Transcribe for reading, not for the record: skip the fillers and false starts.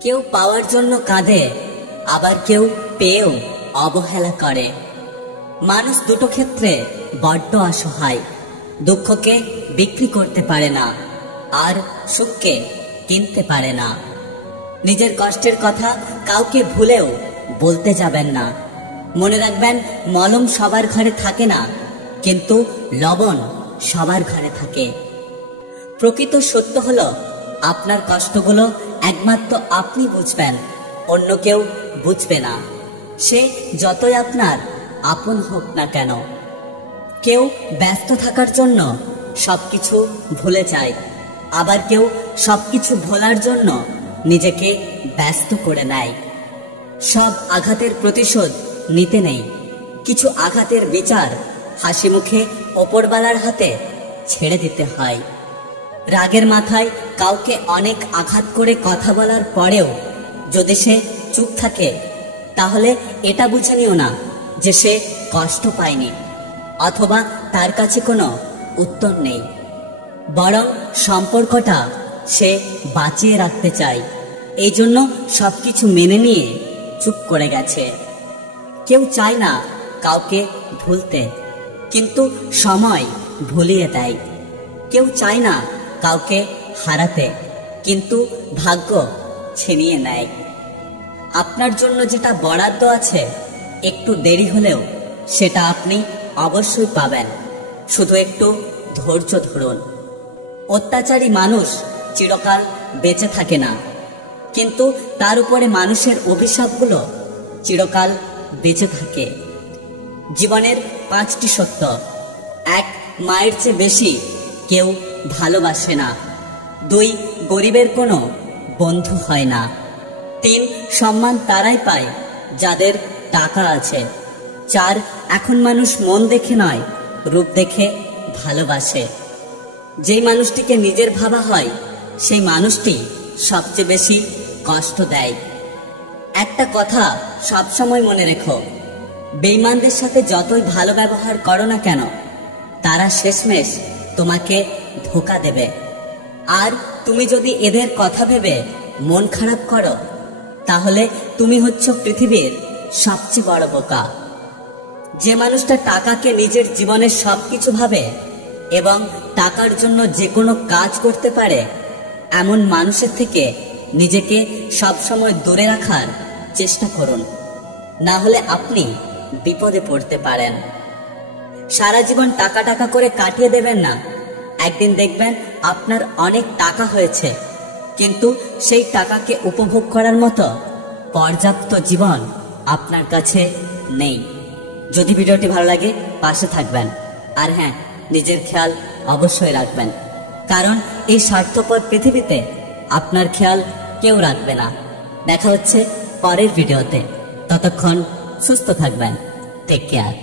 কেউ পাওয়ার জন্য কাঁদে, আবার কেউ পেয়েও অবহেলা করে। মানুষ দুটো ক্ষেত্রে বড্ড অসহায়। দুঃখকে বিক্রি করতে পারে না, আর সুখকে কিনতে পারে না। নিজের কষ্টের কথা কাউকে ভুলেও বলতে যাবেন না। মনে রাখবেন, মলম সবার ঘরে থাকে না, কিন্তু লবণ সবার ঘরে থাকে। প্রকৃত সত্য হলো, আপনার কষ্টগুলো একমাত্র আপনি বুঝবেন, অন্য কেউ বুঝবে না, সে যতই আপনার আপন হোক না কেন। কেউ ব্যস্ত থাকার জন্য সবকিছু ভুলে যায়, আবার কেউ সবকিছু ভোলার জন্য নিজেকে ব্যস্ত করে নেয়। সব আঘাতের প্রতিশোধ নিতে নেই, কিছু আঘাতের বিচার হাসি মুখে ওপরওয়ালার হাতে ছেড়ে দিতে হয়। রাগের মাথায় কাউকে অনেক আঘাত করে কথা বলার পরেও যদি সে চুপ থাকে, তাহলে এটা বুঝে নিও না যে সে কষ্ট পায়নি, অথবা তার কাছে কোনো উত্তর নেই। বরং সম্পর্কটা সে বাঁচিয়ে রাখতে চায়, এই জন্য সবকিছু মেনে নিয়ে চুপ করে গেছে। কেউ চায় না কাউকে ভুলতে, কিন্তু সময় ভুলিয়ে দেয়। কেউ চায় না কাউকে হারাতে, কিন্তু ভাগ্য ছিনিয়ে নেয়। আপনার জন্য যেটা বরাদ্দ আছে, একটু দেরি হলেও সেটা আপনি অবশ্যই পাবেন। শুধু একটু ধৈর্য ধরুন। অত্যাচারী মানুষ চিরকাল বেঁচে থাকে না, কিন্তু তার উপরে মানুষের অভিশাপগুলো চিরকাল বেঁচে থাকে। জীবনের 5টি সত্য: 1. মায়ের চেয়ে বেশি কেউ ভালোবাসে না। 2. গরিবের কোনো বন্ধু হয় না। 3. সম্মান তারাই পায় যাদের টাকা আছে। 4. এখন মানুষ মন দেখে নয়, রূপ দেখে ভালোবাসে। যেই মানুষটিকে নিজের ভাবা হয়, সেই মানুষটি সবচেয়ে বেশি কষ্ট দেয়। একটা কথা সবসময় মনে রেখো, বেঈমানদের সাথে যতই ভালো ব্যবহার করো না কেন, তারা শেষমেশ তোমাকে ধোঁকা দেবে। আর তুমি যদি এদের কথা ভেবে মন খারাপ করো, তাহলে তুমি হচ্ছ পৃথিবীর সবচেয়ে বড় বোকা। যে মানুষটা টাকাকে নিজের জীবনের সবকিছু ভাবে এবং টাকার জন্য যে কোনো কাজ করতে পারে, এমন মানুষের থেকে নিজেকে সবসময় দূরে রাখার চেষ্টা করুন, না হলে আপনি বিপদে পড়তে পারেন। সারা জীবন টাকা টাকা করে কাটিয়ে দেবেন না। একদিন দেখবেন আপনার অনেক টাকা হয়েছে, কিন্তু সেই টাকাকে উপভোগ করার মতো পর্যাপ্ত জীবন আপনার কাছে নেই। যদি ভিডিওটি ভালো লাগে, পাশে থাকবেন। আর হ্যাঁ, নিজের খেয়াল অবশ্যই রাখবেন, কারণ এই স্বার্থপর পৃথিবীতে আপনার খেয়াল কেউ রাখবে না। দেখা হচ্ছে পরের ভিডিওতে। ততক্ষণ সুস্থ থাকবেন। Take care.